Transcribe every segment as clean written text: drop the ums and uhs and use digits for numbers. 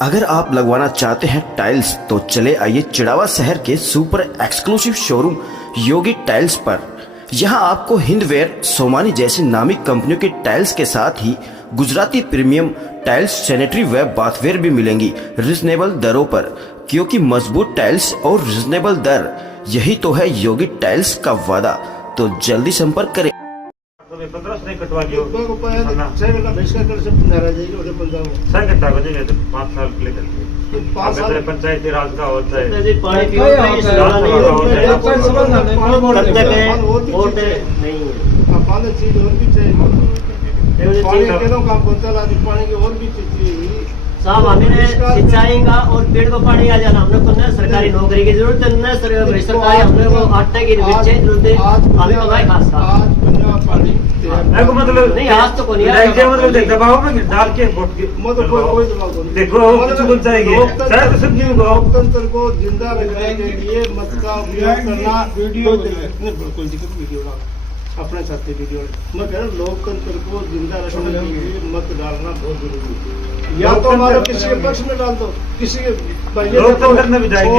अगर आप लगवाना चाहते हैं टाइल्स तो चले आइए चिड़ावा शहर के सुपर एक्सक्लूसिव शोरूम योगी टाइल्स पर। यहां आपको हिंदवेयर, सोमानी जैसी नामी कंपनियों के टाइल्स के साथ ही गुजराती प्रीमियम टाइल्स, सैनिटरी व बाथवेयर भी मिलेंगी रिजनेबल दरों पर। क्योंकि मजबूत टाइल्स और रिजनेबल दर, यही तो है योगी टाइल्स का वादा। तो जल्दी संपर्क करें। 15 नहीं कटवा दियो पाँच साल लेकर 5 साल पंचायती राज का होता है। साहब हमें सिंचाई का और पेड़ को पानी आ जाना, हमने को न सरकारी नौकरी की जरूरत है, न सरकारी हमने वो आटे की जरूरत है। हमें कमाई खास मतलब नहीं, आज तो कोई मतलब दबाव में डाल के वोट देखो कुछ चाहिए लोकतंत्र को जिंदा रखने के लिए मत का उपयोग करना। वीडियो अपने साथी वीडियो मैं कह रहा हूँ, लोकतंत्र को जिंदा रखने के लिए मत डालना बहुत जरूरी है। या तो हमारे किसी के पक्ष में डाल दो, किसी के लोकतंत्र में भी जाएगी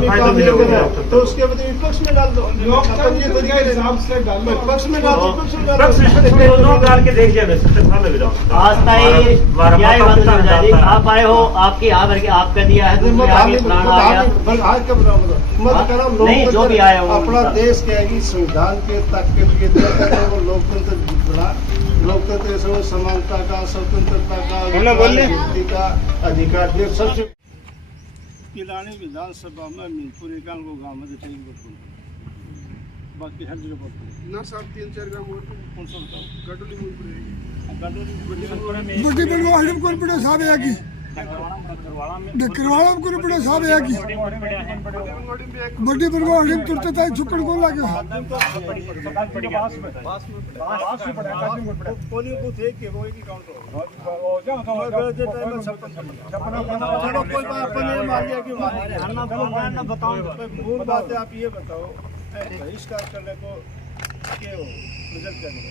फायदा मिलेगा तो उसके बाद विपक्ष में डाल दो। पक्ष में डाल के देख आप आए हो, आपकी आपका दिया है नहीं, जो भी आया हो अपना देश कहेगी संविधान के तक के लिए वो लोकतंत्र बना। लोकतंत्र से समानता का, स्वतंत्रता का अधिकार सबसे किलानी विधानसभा में मीनपुर एकांत को गाँव में चाहिए बाकी हर जगह ना साहब 3-4 ग्राम करवाड़ा को पड़े साहब है की बड़ी बरगो हड़िम तुरते ताई छुकड़ को लागे पोलियो बूथ एक के वो एक ही काउंट हो कोई अपने मान लिया कि मूल बात है। आप ये बताओ बहिष्कार करने को क्या हो रिजल्ट करने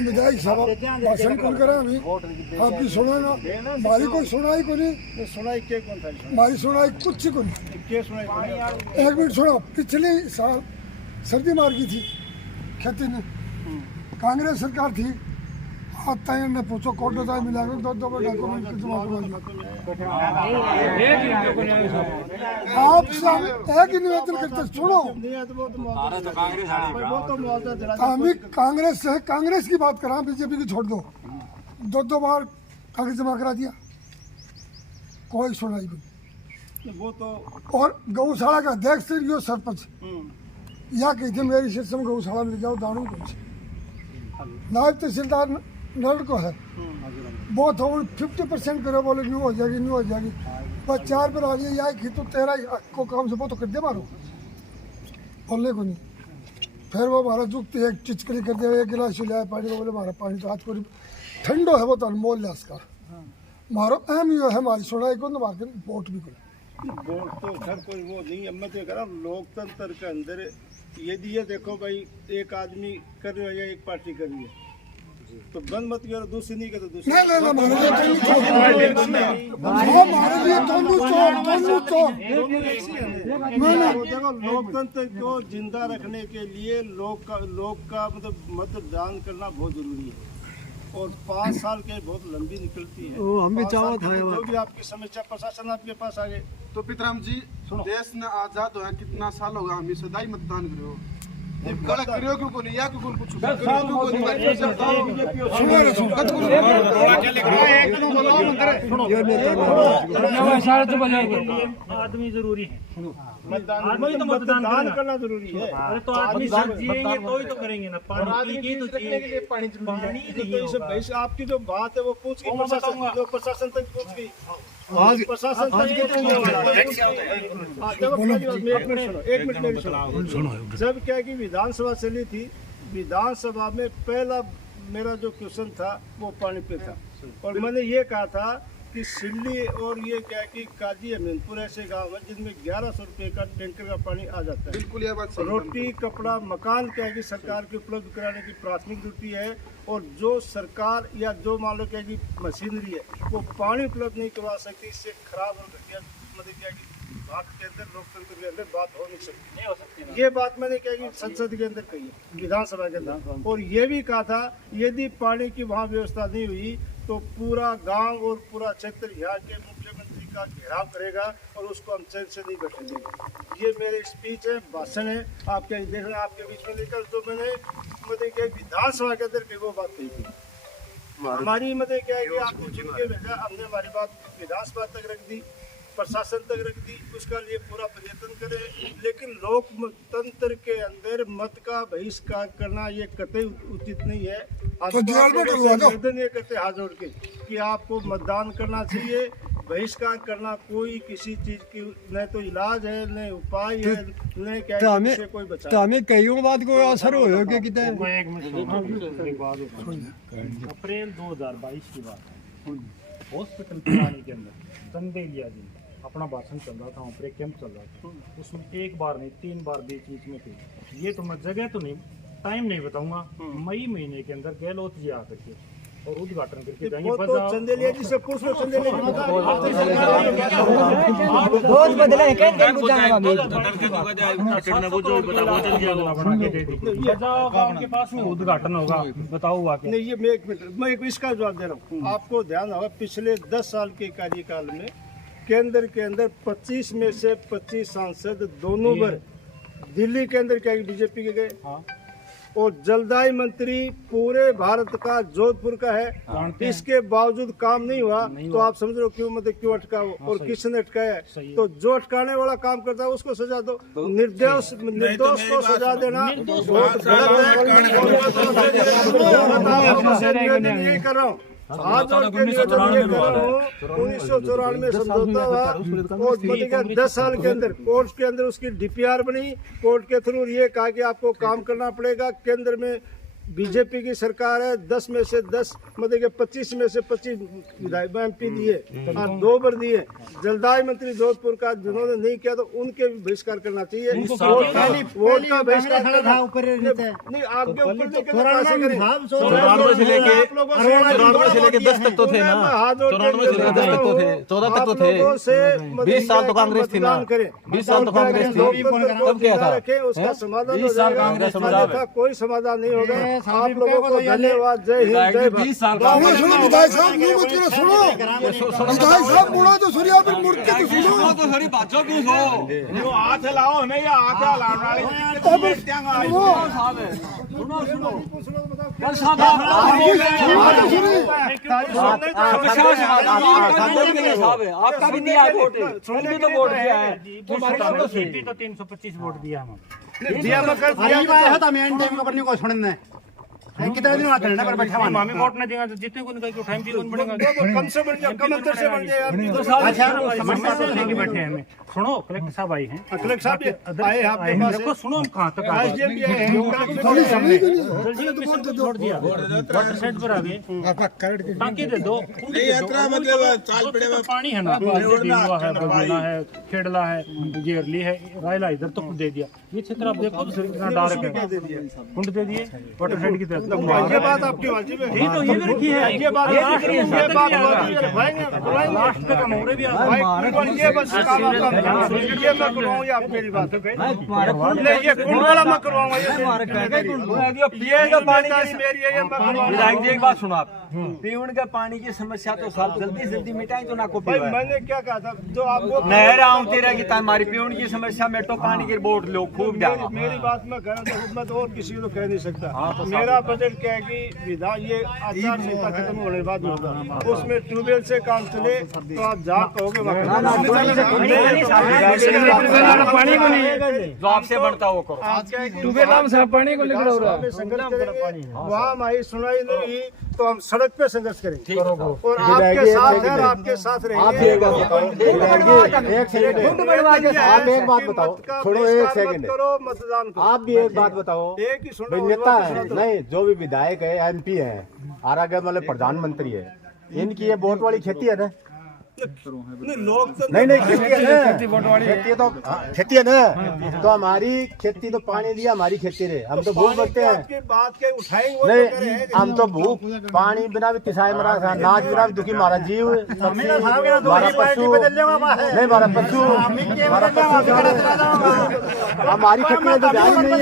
विधायक साहब भाषण कौन करा अभी आपकी सुना ना मारी कोई सुनाई को नहीं सुनाई के कौन था मारी सुनाई कुछ को नहीं के सुनाई। एक मिनट सुनो, पिछले साल सर्दी मार की थी खेती ने, कांग्रेस सरकार थी। आता ने पूछो कोर्ट होता मिला दो डॉक्यूमेंट आप सब एक ही निवेदन करते सुनो। कांग्रेस से कांग्रेस की बात करा, बीजेपी की छोड़ दो। दो बार कागज जमा करा दिया, कोई सुनाई नहीं। वो तो और गौशाला का अध्यक्ष यो सरपंच या कही थे मेरी सिस्टम गौशाला ले जाओ दारू कुछ। नायब तहसीलदार नल को है बहुत 50% करो, बोले न्यू हो जाएगी न्यू हो जाएगी। बस 4 पर आ गई या तो 13 को काम से बहुत तो कर दे मारो बोलने को नहीं। फिर वो हमारा जुगती एक चिचकड़ी कर दिया, 1 गिलास ले आए पानी को, बोले हमारा पानी तो आज पूरी ठंडो है, बहुत अनमोल है इसका। मारो अहम यो है हमारी सुनाई को मार वोट भी करो। वोट तो हर कोई वो नहीं है। मैं तो कह रहा हूँ लोकतंत्र के अंदर यदि ये देखो भाई एक आदमी कर रही है या एक पार्टी कर रही है तो बंद मत करो, दूसरी नहीं करो दूसरी देखो लोकतंत्र को जिंदा रखने के लिए लोग का मतलब मतदान करना बहुत जरूरी है। और 5 साल के बहुत लंबी निकलती है। हम भी चाहो था जो भी आपकी समस्या प्रशासन आपके पास आ गए तो पितराम जी देश ने आजाद हुआ कितना साल होगा, हम सदाई मतदान करो गलत करियो क्यों को नहीं या क्यों कुछ आदमी जरूरी है, मतदान करना जरूरी है। अरे तो आदमी जिएंगे तो ही तो करेंगे ना। पानी की तो चाहिए, पानी आपकी जो बात है वो पूछ गई प्रशासन तक पूछ गई। प्रशासन एक मिनट मेरी सुनो। जब क्या कि विधानसभा चली थी, विधानसभा में पहला मेरा जो क्वेश्चन था वो पानी पे था। और मैंने ये कहा था कि सिल्ली और ये क्या कि काजी अमीनपुर ऐसे गांव है जिनमें 1100 रुपए का टैंकर का पानी आ जाता है। बिल्कुल ये बात रोटी कपड़ा मकान क्या है कि सरकार की उपलब्ध कराने की प्राथमिक ड्यूटी है। और जो सरकार या जो मान लो क्या कि मशीनरी है वो पानी उपलब्ध नहीं करवा सकती, इससे खराब और घटिया मतलब क्या कि बात के अंदर लोकतंत्र के अंदर बात हो नहीं सकती। ये बात मैंने क्या कि संसद के अंदर कही है, विधानसभा के अंदर, और ये भी कहा था यदि पानी की वहाँ व्यवस्था नहीं हुई तो पूरा गांव और पूरा क्षेत्र यहाँ के मुख्यमंत्री का घेराव करेगा और उसको हम चैन से नहीं बैठने देंगे। ये मेरे स्पीच है, भाषण है, आप क्या देख रहे हैं आपके बीच में लेकर जो मैंने मतलब क्या विधानसभा के अंदर वो बात कही थी। हमारी मतलब क्या है कि आपने चुन के भेजा, हमने हमारी बात विधानसभा तक रख दी, प्रशासन तक रख दी, उसका लिए पूरा प्रयत्न करें, लेकिन लोकतंत्र के अंदर मत का बहिष्कार करना ये कतई उचित नहीं है। तो जेल में डलवा दो। निवेदन ये करते हाथ जोड़ के कि आपको मतदान करना चाहिए, बहिष्कार करना कोई किसी चीज की न तो इलाज है, न उपाय है, न क्या है, इससे कोई बचा। तो हमें कईयों बात को असर हो गया कितने अप्रैल 2022 की बात है, हॉस्पिटल पुरानी के अंदर चंदेलिया जी अपना भाषण चल रहा था, वहाँ पर एक कैंप चल रहा था, उसमें एक बार नहीं 3 बार बीच में थे। ये तो मैं जगह तो नहीं, टाइम नहीं बताऊंगा, मई महीने के अंदर गहलोत जी आ करके और उद्घाटन करके जाएंगे। वो तो चंदेलिया जी से पूछ लो, चंदेलिया जी बता बहुत बदला है क्या उनके पास में उद्घाटन होगा, बताओ आके। नहीं, ये मैं एक मिनट मैं इसका जवाब दे रहा हूँ। आपको ध्यान होगा पिछले 10 साल के कार्यकाल में केंद्र के अंदर 25 में से 25 सांसद दोनों बार दिल्ली के अंदर क्या बीजेपी के गए, और जलदाय मंत्री पूरे भारत का जोधपुर का है, इसके बावजूद काम नहीं हुआ तो आप समझ लो क्यों मतलब क्यों अटका हो और किसने अटकाया है। तो जो अटकाने वाला काम करता है उसको सजा दो, निर्दोष को सजा देना बहुत गलत है। यही कर रहा हूँ, हाथ जोड़ के निवेदन ये कर रहा हूँ। 1994 समझौता हुआ और मतलब 10 साल के अंदर कोर्ट के अंदर उसकी DPR बनी, कोर्ट के थ्रू ये कहा कि आपको काम करना पड़ेगा। केंद्र में बीजेपी की सरकार है, 10 में से 10 मतलब 25 में से 25 विधायक MP दिए और 2 बार दिए। जलदाय मंत्री जोधपुर का जिन्होंने नहीं किया तो उनके भी बहिष्कार करना चाहिए। वोट का बहिष्कार नहीं, आगे ऊपर नहीं लेके 10 तक तो थे ना, 14 तक तो थे, 20 साल तो कांग्रेस थी ना, 20 साल तो कांग्रेस थी, तब क्या था? उसका समाधान हो जाएगा, कोई समाधान नहीं होगा। आप लोगों को धन्यवाद, जय हिंद, जय भारत। सुनो विधायक साहब, मुंह मत करो, सुनो विधायक साहब, मुड़ो तो सुनिए, फिर मुड़ के तो सुनो। तो सरी बातों क्यों हो? हाथ हिलाओ नहीं, हाथ हिलाओ आपका भी दिया वोट, सुनने तो वोट दिया है, तो 325 वोट दिया हम कितना दिन करना पर बैठा मामी वोट नहीं देगा, जितने को निकल के टाइम भी कौन बढ़ेगा, कम से बढ़ जाए, कम अंतर से बढ़ जाए यार। समस्या तो लेके बैठे हैं हमें। सुनो, कलेक्टर साहब आए हैं, कलेक्टर साहब आए आपके पास, देखो सुनो हम कहाँ तक आए SDM भी आए हैं, छोड़ दिया, वाटर साइड पर आ गए, टांकी दे दो, पानी है ना, है, खेड़ला है, जेरली है, रायला इधर तो दे दिया। ये क्षेत्र आप देखो तो कितना डार्क है, कुंड दे दिए वाटर साइड की तरफ। ये बात आपकी वाजिब है, तो ये भी रखी है, ये बात वाजिब है, लास्ट तक हम और भी ये बस काम आपका ये मैं करवाऊँ या आप मेरी बात नहीं, ये कुंड वाला मैं करवाऊंगा, ये पानी मेरी है, ये मैं करवाऊंगा। एक बात सुनो आप, पीने का पानी की समस्या तो साहब जल्दी जल्दी मिटाएं तो ना को भाई मैंने क्या कहा था, जो आपको नहर आती रहेगी हमारी पीने की समस्या में तो पानी की बोर्ड लो खूब जाना। मेरी बात मैं कह रहा था, मैं तो और किसी को कह नहीं सकता। मेरा बजट क्या है कि विधान ये आचार संहिता खत्म होने के बाद होगा, उसमें ट्यूबवेल से काम चले तो आप जहाँ कहोगे पानी को नहीं जो आपसे बढ़ता वो करो, पानी को वहाँ हमारी सुनाई नहीं तो हम सड़क पे संघर्ष करेंगे और आपके साथ है, आपके साथ रहेंगे। आप एक बात बताओ, छोड़ो एक सेकंड, करो मतदान करो। आप भी एक बात बताओ, एक ही सुनो, नेता है नहीं, जो भी विधायक है MP है, आरागे मतलब प्रधानमंत्री है, इनकी ये वोट वाली खेती है ना, नहीं नहीं, खेती है ना, तो हमारी खेती तो पानी लिया, हमारी खेती रहे, हम तो भूख मरते हैं। बात के उठाएंगे नहीं, हम तो भूख पानी बिना भी किसाए मरा, नाच बिना भी दुखी, हमारा जीव, हमारा पशु नहीं, हमारा पशु, हमारी खेती में तो ध्यान नहीं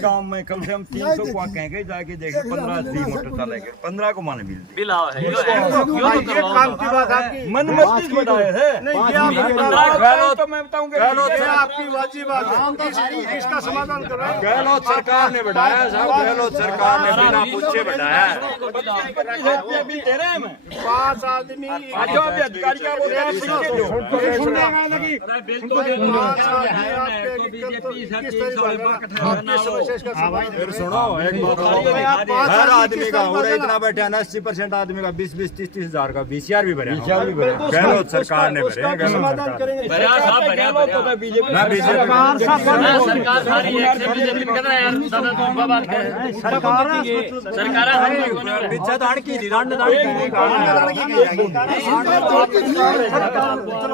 गाँव में कम से कम 300 को कहेंगे जाके देखे 15 मोटर चलेंगे 15 को माने बिल मन मस्ती बढ़ाए है तो मैं बताऊंगा आपकी वाची बात है, इसका समाधान करो। गहलोत सरकार ने बढ़ाया साहब, गहलोत सरकार ने बिना पूछे बढ़ाया। 5 आदमी जो भी अधिकारी क्या बोलते हैं सुनो एक बात, हर आदमी का हो रहा इतना बैठे हैं 80% आदमी का 20-30 हजार का BCR भी भरे, गहलोत सरकार ने भरे,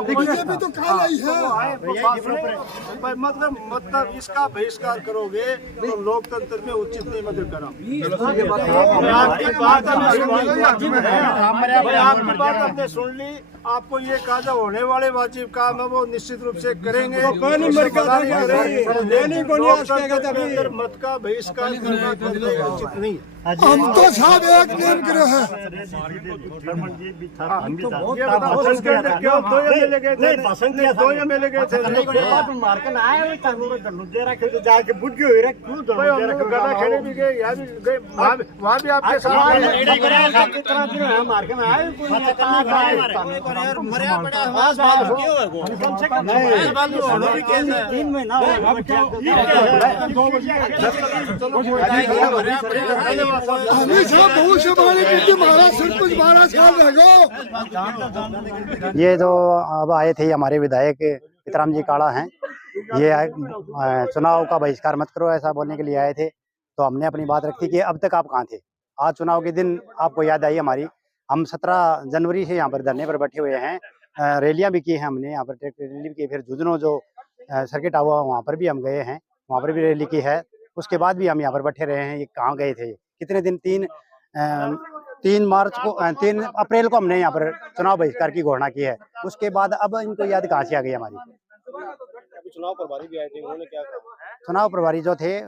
बीजेपी तो कहा आई है। मतलब इसका बहिष्कार करोगे तो लोकतंत्र में उचित नहीं मतलब करा। आपकी बात हमने सुन ली, आपको ये कहा जो होने वाले वाजिब काम है वो निश्चित रूप से करेंगे। मत का बहिष्कार करना उचित नहीं। हम तो साहब एक नियम करे हैं। वहाँ भी आपके साथ ये जो अब आए थे हमारे विधायक पितराम जी काड़ा हैं, ये चुनाव का बहिष्कार मत करो ऐसा बोलने के लिए आए थे। तो हमने अपनी बात रखी कि अब तक आप कहाँ थे। आज चुनाव के दिन आपको याद आई हमारी, हम 17 जनवरी से यहाँ पर धरने पर बैठे हुए हैं, रैलियाँ भी की हैं हमने, यहाँ पर ट्रैक्टर रैली भी की, फिर जुजनो जो सर्किट हुआ वहाँ पर भी हम गए हैं, वहाँ पर भी रैली की है। उसके बाद भी हम यहाँ पर बैठे रहे हैं। ये कहाँ गए थे, कितने दिन, 3 अप्रैल को हमने यहाँ पर चुनाव बहिष्कार की घोषणा की है। उसके बाद अब इनको याद कहाँ से आ गई हमारी। चुनाव प्रभारी भी आए थे, उन्होंने क्या कहा? चुनाव प्रभारी जो थे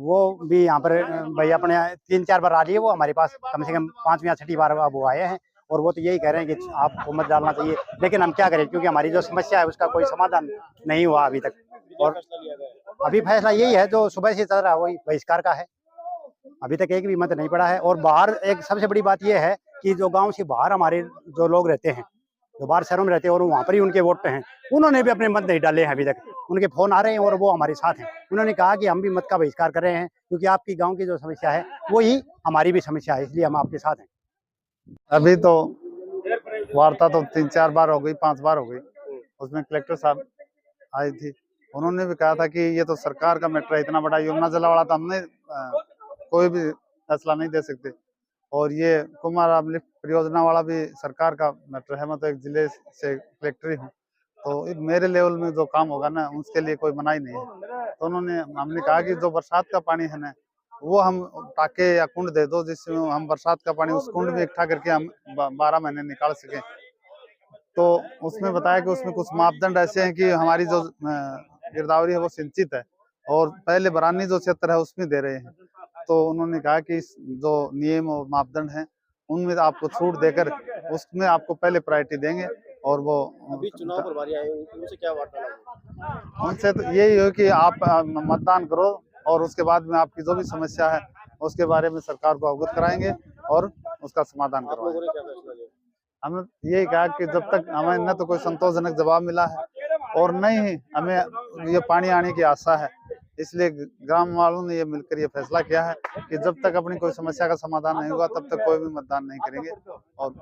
वो भी यहाँ पर भाई अपने 3-4 बार आ रही है, वो हमारे पास कम से कम 5वीं या 6ठी बार अब वो आए हैं और वो तो यही कह रहे हैं कि आपको मत डालना चाहिए। लेकिन हम क्या करें, क्योंकि हमारी जो समस्या है उसका कोई समाधान नहीं हुआ अभी तक। और अभी फैसला यही है जो सुबह से चल रहा है, वही बहिष्कार का है। अभी तक एक भी मत नहीं पड़ा है। और बाहर एक सबसे बड़ी बात यह है कि जो गांव से बाहर हमारे जो लोग रहते हैं, जो बाहर शहरों में रहते हैं और वहाँ पर ही उनके वोट हैं, उन्होंने भी अपने मत नहीं डाले हैं अभी तक। उनके फोन आ रहे हैं और वो हमारे साथ हैं। उन्होंने कहा कि हम भी मत का बहिष्कार कर रहे हैं क्योंकि आपकी गाँव की जो समस्या है वही हमारी भी समस्या है, इसलिए हम आपके साथ हैं। अभी तो वार्ता तो 3-4 बार हो गई, 5 बार हो गई। उसमें कलेक्टर साहब आई थी, उन्होंने भी कहा था कि ये तो सरकार का मैटर है, इतना बड़ा योजना जला वाला तो हमने कोई भी फैसला नहीं दे सकते। और ये कुमार लिफ्ट परियोजना वाला भी सरकार का मैटर है। मैं तो एक जिले से कलेक्टर ही हूँ, तो मेरे लेवल में जो काम होगा ना उसके लिए कोई मनाही नहीं है। तो हमने कहा कि जो बरसात का पानी है ना वो हम टाके या कुंड दे दो, जिसमें हम बरसात का पानी उस कुंड में इकट्ठा करके हम 12 महीने निकाल सकें। तो उसमें बताया कि उसमें कुछ मापदंड ऐसे हैं कि हमारी जो गिरदावरी है वो सिंचित है और पहले बरानी जो क्षेत्र है उसमें दे रहे हैं। तो उन्होंने कहा कि जो नियम और मापदंड हैं उनमें आपको छूट देकर उसमें आपको पहले प्रायोरिटी देंगे। और वो अभी चुनाव प्रभारी आए, उनसे क्या वार्तालाप? उनसे तो यही हो कि आप मतदान करो और उसके बाद में आपकी जो भी समस्या है उसके बारे में सरकार को अवगत कराएंगे और उसका समाधान करवाएंगे। हमने यही कहा कि जब तक हमें न तो कोई संतोषजनक जवाब मिला है और न ही हमें ये पानी आने की आशा है, इसलिए ग्राम वालों ने ये मिलकर ये फैसला किया है कि जब तक अपनी कोई समस्या का समाधान नहीं होगा तब तक कोई भी मतदान नहीं करेंगे और